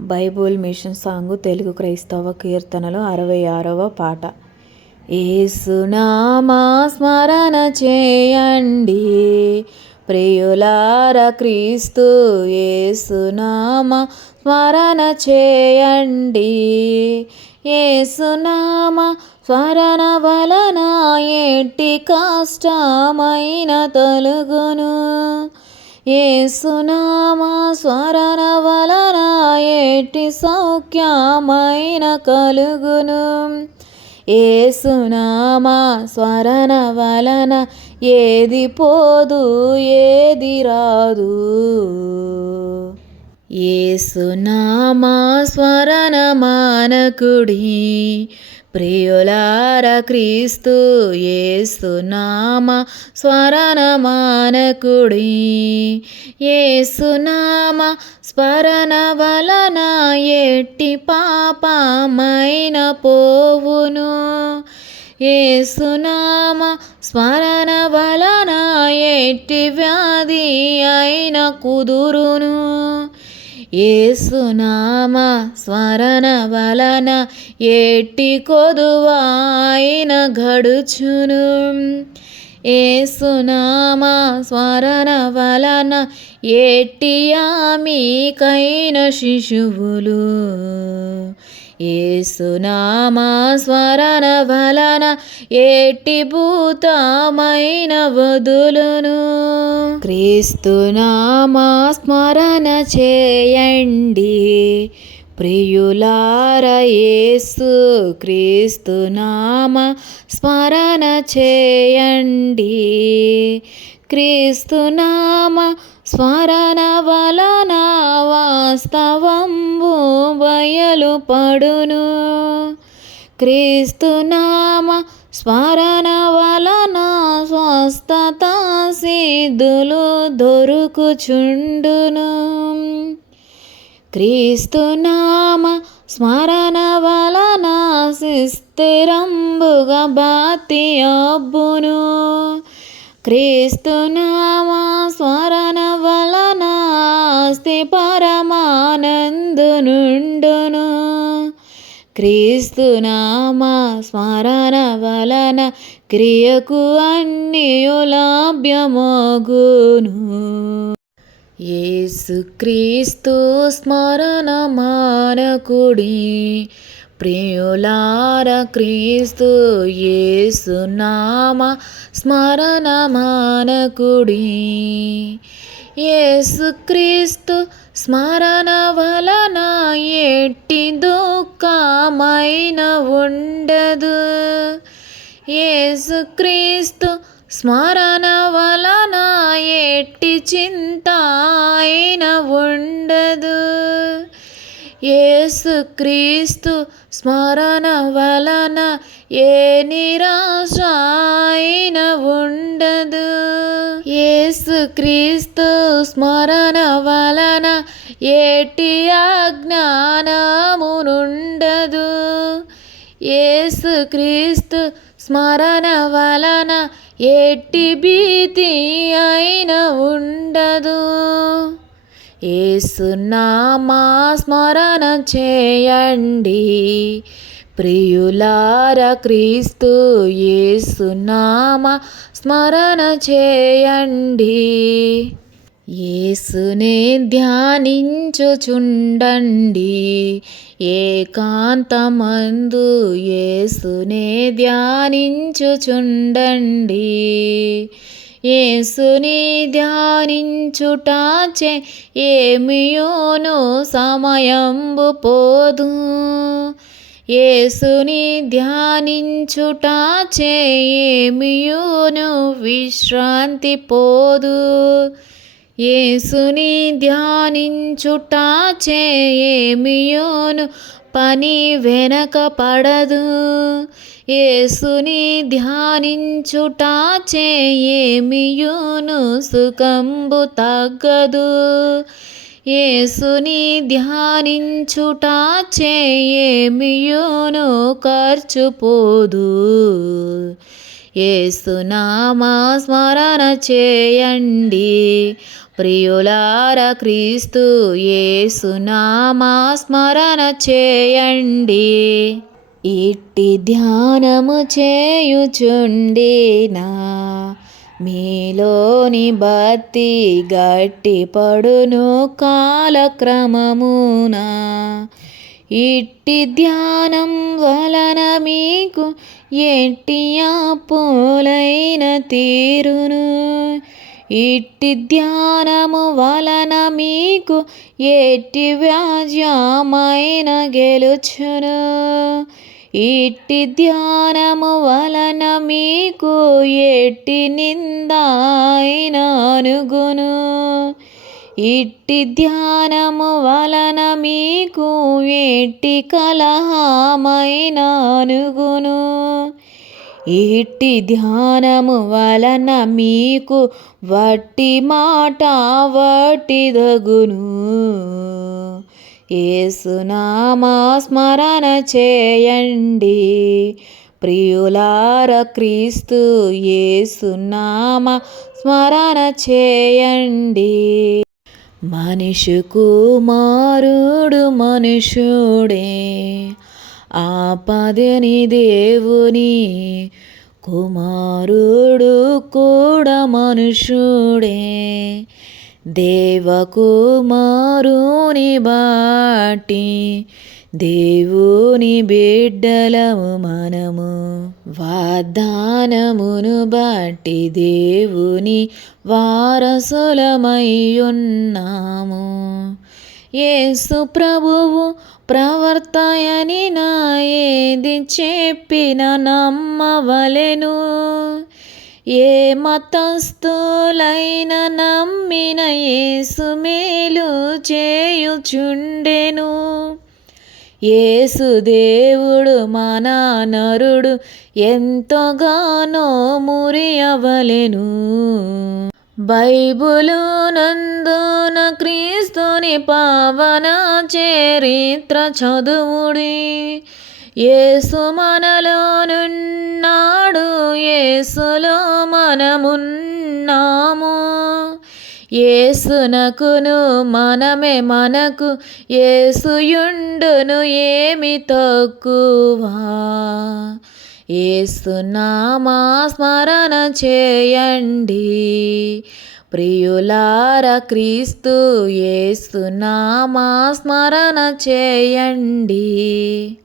Bible machine song Telugu క్రైస్తవ కీర్తనలు అరవై ఆరవ పాట. ఏసునామా స్మరణ చేయండి. ప్రియులార క్రీస్తు ఏసునామా స్మరణ చేయండి. ఏసునామా స్మరణ వలన ఎట్టి కష్టమైన తొలుగును. ఏసునామా స్మరణ వలన ఎట్టి సౌఖ్యమైన కలుగును? ఏసునామా స్మరణ వలన ఏది పోదు ఏది రాదు. ఏసునామా స్మరణ మానకుడి ప్రియులార క్రీస్తు ఏసునామ స్మరణ మానకుడి ఏసునామ స్మరణ వలన ఎట్టి పాపమైన పోవును. ఏసునామ స్మరణ వలన ఎట్టి వ్యాధి అయిన కుదురును. ఏసునామ స్మరణ వలన ఎట్టి కొదువాయిన గడుచును? ఏసునామ స్మరణ వలన ఎట్టి ఆమెకైన శిశువులు? ఏసునామా స్మరణ వలన ఎట్టి భూతమైన వదులును? క్రీస్తునామా స్మరణ చేయండి. ప్రియులారయేసు క్రీస్తునామ స్మరణ చేయండి. క్రీస్తునామ స్మరణ వలన వాస్తవంబు బయలుపడును క్రీస్తునామ స్మరణ వలన స్వస్థత సిద్ధులు దొరుకుచుండును. క్రీస్తునామ స్మరణ వలన స్థిరంబుగా బాతి అబ్బును. క్రీస్తునామ స్మరణ స్థి పరమానందునుండును. క్రీస్తునామ స్మరణ వలన క్రియకు అన్నియులాభ్యమగును యేసుక్రీస్తు స్మరణ మానకుడి ప్రియులార క్రీస్తు యేసునామ స్మరణ మానకుడి. ఏసుక్రీస్తు స్మరణ వలన ఎట్టి దుఃఖమైన ఉండదు. ఏసుక్రీస్తు స్మరణ వలన ఎట్టి చింత అయిన ఉండదు. యేసుక్రీస్తు స్మరణ వలన ఏ నిరాశ అయిన ఉండదు. ఏసు క్రీస్తు స్మరణ వలన ఎట్టి అజ్ఞానమునుండదు. యేసుక్రీస్తు స్మరణ వలన ఎట్టి భీతి అయిన ఉండదు. ఏసునామా స్మరణ చేయండి. ప్రియులార క్రీస్తు ఏసునామా స్మరణ చేయండి. ఏసునే ధ్యానించుచుండండి. ఏకాంతమందు ఏసునే ధ్యానించుచుండండి. ఏసుని ధ్యానించుటాచే ఏమియోను సమయంబు పోదు. ఏసుని ధ్యానించుటాచే ఏమియోను విశ్రాంతి పోదు. ఏసుని ధ్యానించుటాచే ఏమియోను పని వెనక పడదు. ఏసుని ధ్యానించుటాచే ఏమియును సుఖంబు తగ్గదు. ఏసుని ధ్యానించుటాచే ఏమియును ఖర్చుపోదు ఏసునామా స్మరణ చేయండి. ప్రియులార క్రీస్తు యేసునామా స్మరణ చేయండి. ఇట్టి ధ్యానము చేయుచుండినా? మీలోని భక్తి గట్టి పడును కాలక్రమమునా? ఇట్టి ధ్యానం వలన మీకు ఎట్టి అప్పులైన తీరును? ఇట్టి ధ్యానము వలన మీకు ఎట్టి వ్యాజ్యమైన గెలుచును? ఇట్టి ధ్యానము వలన మీకు ఎట్టి నిందాయిన అనుగును? ఇట్టి ధ్యానము వలన మీకు ఎట్టి కలహమైన అనుగును? ఇట్టి ధ్యానము వలన మీకు వట్టి మాట వట్టిదగును ఏసునామా స్మరణ చేయండి. ప్రియులార క్రీస్తు ఏసునామా స్మరణ చేయండి. మనిషి కుమారుడు మనుషుడే. ఆపదని దేవుని కుమారుడు కూడా మనుషుడే. దేవకుమారుని బాటి దేవుని బిడ్డలము మనము. వాగ్దానమును బట్టి దేవుని వారసులమై ఉన్నాము. యేసు ప్రభువు ప్రవర్తయని నా ఏది చెప్పిన నమ్మవలెను. ఏ మతస్థులైన నమ్మిన యేసు మేలు చేయుచుండెను. యేసు దేవుడు మన నరుడు ఎంతగానో మురియవలెను. బైబులు నందున క్రీస్తుని పావన చరిత్ర చదువుడి. యేసు మనలోనున్నాడు ఏసులో మనమున్నాము. ఏసునకును మనమే మనకు ఏసుయుండును ఏమి తక్కువా. ఏసునామా స్మరణ చేయండి. ప్రియులార క్రీస్తు ఏసునామా స్మరణ చేయండి.